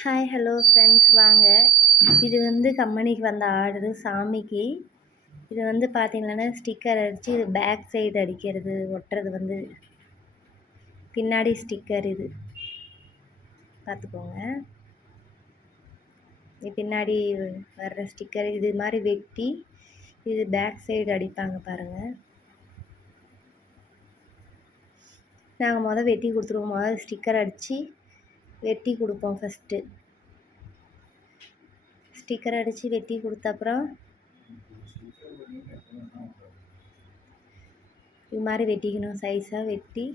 Hi hello friends வாங்க. இது வந்து கம்பெனிக்கு வந்த ஆர்டரு சாமிக்கு. இது வந்து பார்த்தீங்கன்னா ஸ்டிக்கர் அடித்து இது பேக் சைடு அடிக்கிறது ஒட்டுறது வந்து பின்னாடி ஸ்டிக்கர் இது பார்த்துக்கோங்க. இது பின்னாடி வர்ற ஸ்டிக்கர் இது மாதிரி வெட்டி இது பேக் சைடு அடிப்பாங்க பாருங்கள். நாங்கள் வெட்டி கொடுத்துருவோம். ஸ்டிக்கர் அடித்து வெட்டி கொடுப்போம். ஃபஸ்ட்டு ஸ்டிக்கர் அடித்து வெட்டி கொடுத்த அப்புறம் இது மாதிரி வெட்டிக்கணும். சைஸாக வெட்டி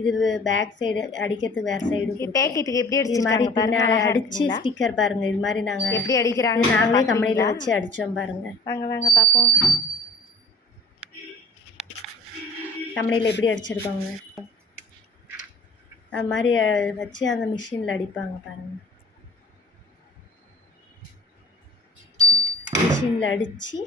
இது பேக் சைடு அடிக்கிறதுக்கு வேறு சைடு பேக்கெட்டுக்கு எப்படி இது மாதிரி பின்னாடி அடித்து ஸ்டிக்கர் பாருங்கள். இது மாதிரி நாங்கள் எப்படி அடிக்கிறாங்க நாங்களே கம்பெனியில் வச்சு அடித்தோம் பாருங்கள். வாங்க பார்ப்போம். கம்பெனியில் எப்படி அடிச்சிருக்கோங்க அது மாதிரி வச்சு அந்த மிஷினில் அடிப்பாங்க பாருங்கள். மிஷினில் அடித்து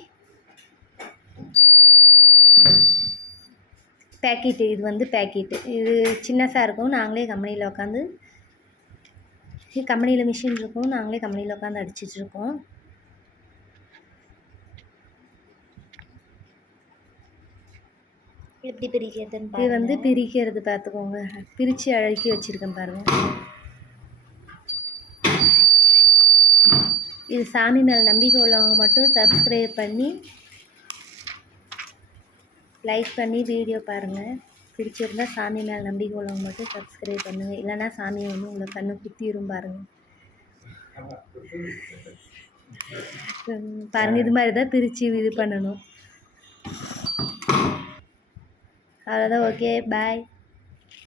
பேக்கெட்டு இது வந்து பேக்கெட்டு இது சின்னதாக இருக்கும். நாங்களே கம்பெனியில் உட்காந்து கம்பெனியில் மிஷின் இருக்கும். நாங்களே கம்பெனியில் உட்காந்து அடிச்சிட்ருக்கோம். எப்படி பிரிக்கிறதுன்னு இது வந்து பிரிக்கிறது பார்த்துக்கோங்க. பிரித்து அழுக்கி வச்சுருக்கேன் பாருங்கள். இது சாமி மேலே நம்பிக்கை உள்ளவங்க மட்டும் சப்ஸ்கிரைப் பண்ணி லைக் பண்ணி வீடியோ பாருங்கள். பிடிச்சிருந்தா சாமி மேலே நம்பிக்கை உள்ளவங்க மட்டும் சப்ஸ்கிரைப் பண்ணுங்கள். இல்லைன்னா சாமி வந்து உங்களை கண்ணு குத்திரும் பாருங்கள். பாருங்கள் இது மாதிரி தான் பிரித்து இது பண்ணணும். அவ்வளோதான். Okay bye.